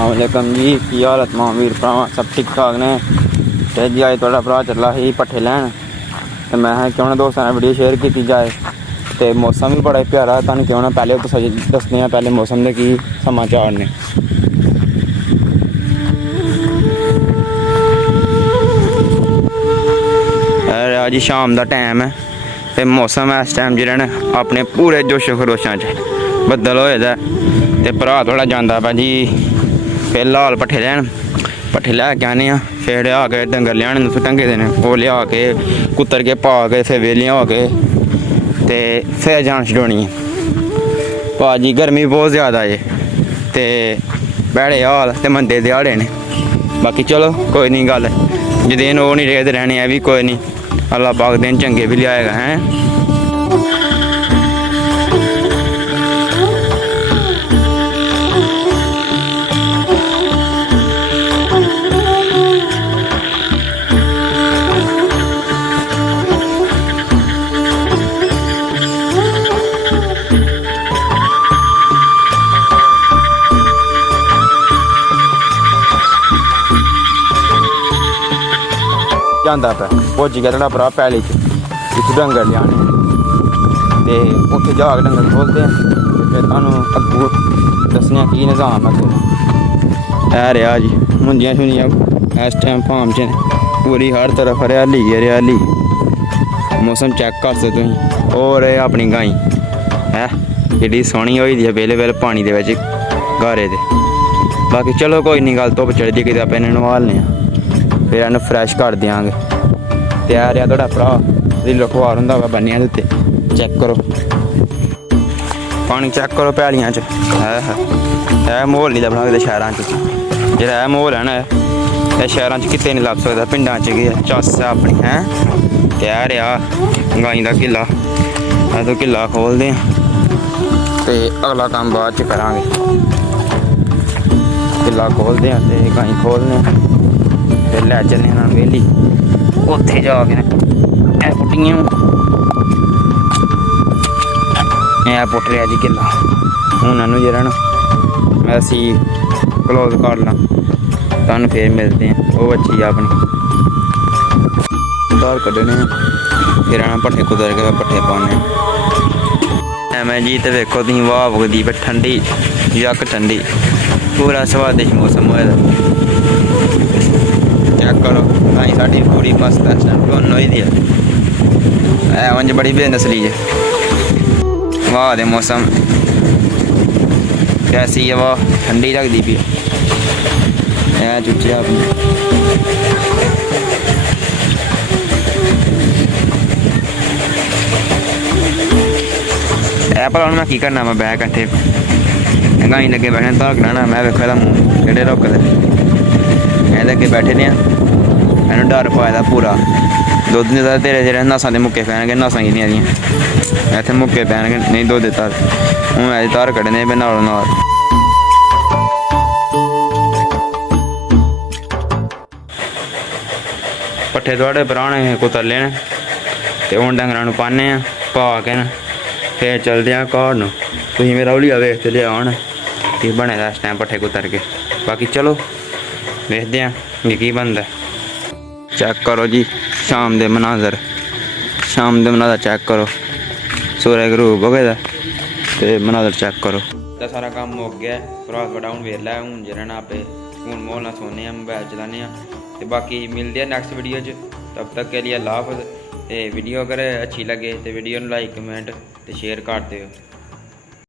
अस्सलामुअलैकुम जी, की हालत महावीर भरा सब ठीक ठाक ने। तो जी अज थोड़ा भरा चला ही पट्ठे लैन, तो मैं क्यों ना दोस्तों ने वीडियो शेयर की जाए। तो मौसम भी बड़ा प्यारा, तुहानू क्यों ना पहले दसते हैं पहले मौसम के की समाचार ने। आज शाम का टाइम है तो मौसम इस टाइम जो ना अपने पूरे जोशो खरोशा च बदल होए दा ते भरा थोड़ा जाता पा जी फिलहाल पट्ठे लैन। पट्ठे लैके आने फिर लिया के डंगर लियाने ढंगे दे वो लिया के कुतर के पा के फिर वेलियां हो के ते फिर जान छड़ोनी है। भाजी गर्मी बहुत ज़्यादा है ते भैड़े हाल ते मंदे दिहाड़े ने। बाकी चलो कोई नहीं, गल जदेन वो नहीं रेहते रहने है भी कोई नहीं, अल्लाह पाक दिन चंगे भी लियाएगा हैं। जाता पे पुज गया थोड़ा भरा पैली इतों डंगर लियाने ते उत्थे जाके डंगर खोलते हैं ते फिर तुहानू अग्गू दसने की निज़ाम है रहा जी। मुंजियां शुंजियां इस टाइम फार्म च पूरी हर तरफ हरियाली हरियाली। मौसम चेक कर सकते तुसीं। और अपनी गाई है एड्डी सोहनी होई दी है बेले बेले पानी दे विच गारे दे। बाकी चलो कोई नहीं, गल धुप्प चढ़दी कि आप इन्हें नवालने फिर इन्हू फ्रैश कर देंगे। तैयार है थोड़ा भरा रखवार होंगे वा बन्निया के उत्ते। चेक करो पानी, चेक करो पैलियां च है माहौल नहीं लभना किते शहरां च। जेह्ड़ा माहौल है ना यह शहरां च किते नहीं लभ सकदा, पिंडां च गै चस है अपनी है। तैयार आ गाई का किला तो किला खोलते हैं तो अगला काम बाद च करांगे। किला खोलते हैं तो गाई खोलने फिर लै चलने ना वेली उत्थे जाके ए पुट्टियां ए पुट रहा जी किला। हूँ इन्हू जरा ना असी क्लोज कर ला तुहानू फिर मिलते हैं। वो अच्छी अपनी धार कड्ढने फिर आना पट्ठे कुतर के पट्ठे पाने एवं जी। तो वेखो तुम वाह वगदी पे ठंडी जक ठंडी पूरा स्वादिश मौसम होए चेक करो। गाई साड़ी पूरी मस्त है ढोन होई दी है वंज बड़ी बेनसली है। वाह दे मौसम कैसी है, वाह ठंडी लगती पी है चुच्चे अपनी। भला हूँ मैं की करना, मैं बैग कट्ठे गाई लगे बैठे धाक लाना। मैं वेखो एदा मूँह केड़े रुकदे एह्दे अगे बैठे दे इन्हू डर पाए दा पूरा। दुद्ध दिता तेरे जेह्ड़े नसां दे मुक्के पैनगे, नसां किनियां दियां इत्थै मुक्के पैनगे नहीं दुद्ध दिता। हूँ अज धार कड्ढने पे नालों नाल। पट्ठे थोड़े भराने कुतरले ने ते हुण डंगरां नूं पान्ने पा के न फिर चलदे आं घर नूं। तुसीं मेरा हौलिया वेखते लिया हूण की बने दा इस टाइम पट्ठे कुतर के। बाकी चलो वेखदे आं की बनदा। चेक करो जी शाम दे मनाजर, शाम दे मनाजर चेक करो। सूरज गरूब हो गया ते मनाजर चेक करो। तो सारा काम मुक गया रात बड़ा हूँ वेला है। हूँ जरा ना आपे हूँ मोहल ना सोने मोबाइल चलाने तो बाकी मिलते हैं नैक्सट वीडियो च। तब तक के लिए अल्लाह हाफ़िज़। तो वीडियो अगर अच्छी लगे तो वीडियो लाइक कमेंट तो शेयर कर दियो।